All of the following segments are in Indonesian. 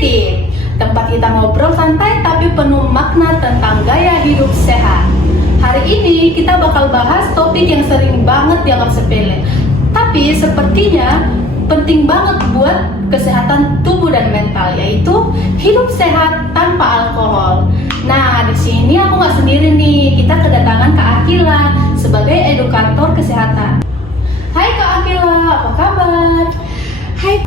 Pretty, tempat kita ngobrol santai tapi penuh makna tentang gaya hidup sehat. Hari ini kita bakal bahas topik yang sering banget dianggap sepele, tapi sepertinya penting banget buat kesehatan tubuh dan mental, yaitu hidup sehat tanpa alkohol. Nah, di sini aku nggak sendiri nih, kita kedatangan Kak Akila sebagai edukator kesehatan. Hai Kak Akila, apa kabar? Hai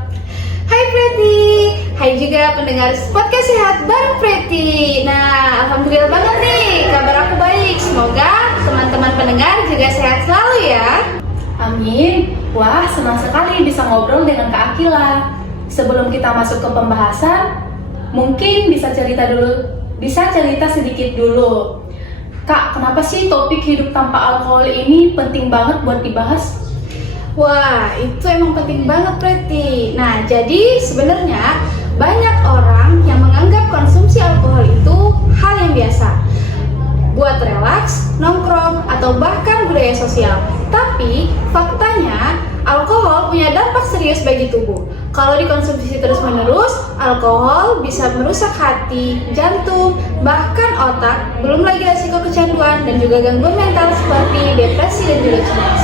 Pretty, hai juga pendengar podcast sehat bareng Pretty. Nah, alhamdulillah banget nih, kabar aku baik. Semoga teman-teman pendengar juga sehat selalu ya. Amin. Wah, senang sekali bisa ngobrol dengan Kak Akila. Sebelum kita masuk ke pembahasan, mungkin bisa cerita sedikit dulu. Kak, kenapa sih topik hidup tanpa alkohol ini penting banget buat dibahas? Wah, itu emang penting banget Pretty. Nah, jadi sebenarnya banyak orang yang menganggap konsumsi alkohol itu hal yang biasa, buat relaks, nongkrong, atau bahkan budaya sosial. Tapi faktanya alkohol punya dampak serius bagi tubuh. Kalau dikonsumsi terus-menerus, alkohol bisa merusak hati, jantung, bahkan otak. Belum lagi resiko kecanduan dan juga gangguan mental seperti depresi dan juga cemas.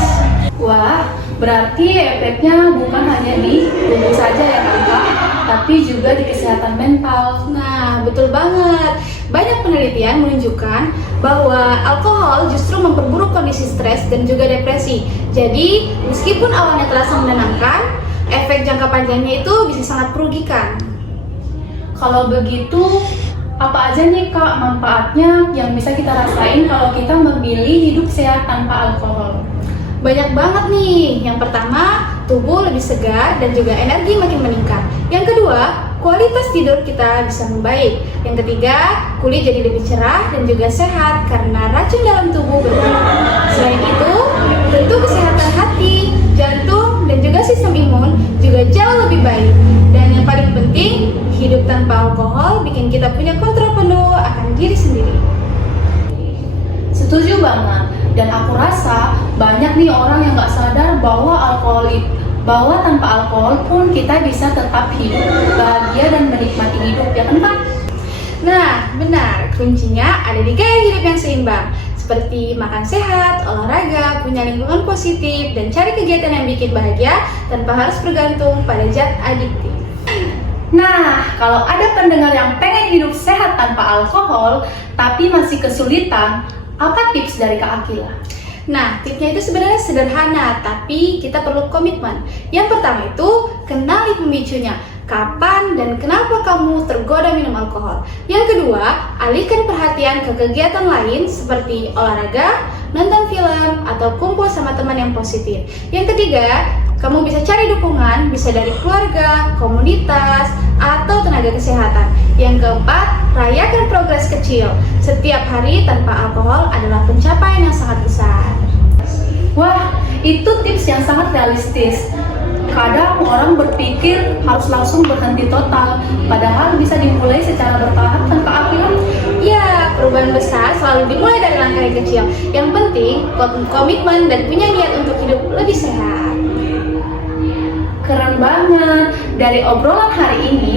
Wah, berarti efeknya bukan hanya di tubuh saja ya Kak, tapi juga di kesehatan mental. Nah, betul banget. Banyak penelitian menunjukkan bahwa alkohol justru memperburuk kondisi stres dan juga depresi. Jadi, meskipun awalnya terasa menenangkan, efek jangka panjangnya itu bisa sangat merugikan. Kalau begitu, apa aja nih Kak manfaatnya yang bisa kita rasain kalau kita memilih hidup sehat tanpa alkohol? Banyak banget nih. Yang pertama, tubuh lebih segar dan juga energi makin meningkat. Yang kedua, kualitas tidur kita bisa membaik. Yang ketiga, kulit jadi lebih cerah dan juga sehat karena racun dalam tubuh berkurang. Selain itu, tentu kesehatan hati, jantung, dan juga sistem imun juga jauh lebih baik. Dan yang paling penting, hidup tanpa alkohol bikin kita punya kontrol penuh akan diri sendiri. Setuju banget. Dan aku rasa banyak nih orang yang nggak sadar bahwa tanpa alkohol pun kita bisa tetap hidup bahagia dan menikmati hidup, ya kan Kak? Nah, benar. Kuncinya ada di gaya hidup yang seimbang, seperti makan sehat, olahraga, punya lingkungan positif, dan cari kegiatan yang bikin bahagia tanpa harus bergantung pada zat adiktif. Nah, kalau ada pendengar yang pengen hidup sehat tanpa alkohol tapi masih kesulitan, apa tips dari Kak Akila? Nah, tipsnya itu sebenarnya sederhana, tapi kita perlu komitmen. Yang pertama itu, kenali pemicunya. Kapan dan kenapa kamu tergoda minum alkohol? Yang kedua, alihkan perhatian ke kegiatan lain seperti olahraga, nonton film, atau kumpul sama teman yang positif. Yang ketiga, kamu bisa cari dukungan, bisa dari keluarga, komunitas, atau tenaga kesehatan. Yang keempat, rayakan progres kecil. Setiap hari tanpa alkohol adalah pencapaian yang sangat besar. Wah, itu tips yang sangat realistis. Kadang orang berpikir harus langsung berhenti total, padahal bisa dimulai secara bertahap tanpa Akila. Ya, perubahan besar selalu dimulai dari langkah yang kecil. Yang penting, komitmen dan punya niat untuk hidup lebih sehat. Keren banget. Dari obrolan hari ini,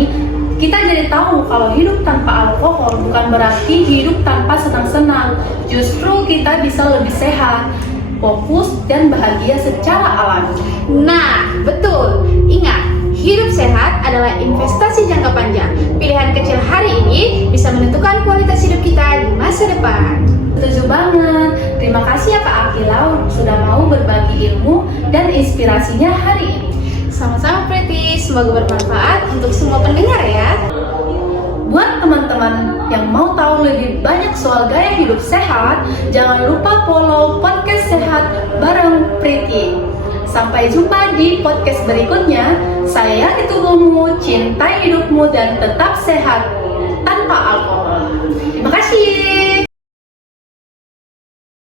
kita jadi tahu kalau hidup tanpa alkohol bukan berarti hidup tanpa senang-senang. Justru kita bisa lebih sehat, fokus, dan bahagia secara alami. Nah, betul. Ingat, hidup sehat adalah investasi jangka panjang. Pilihan kecil hari ini bisa menentukan kualitas hidup kita di masa depan. Setuju banget. Terima kasih ya Kak Akila sudah mau berbagi ilmu dan inspirasinya hari ini. Sama-sama Pretty, semoga bermanfaat untuk semua pendengar ya. Buat teman-teman yang mau tahu lebih banyak soal gaya hidup sehat, jangan lupa follow podcast sehat bareng Pretty. Sampai jumpa di podcast berikutnya. Sayangi tubuhmu, cintai hidupmu, dan tetap sehat tanpa alkohol. Terima kasih.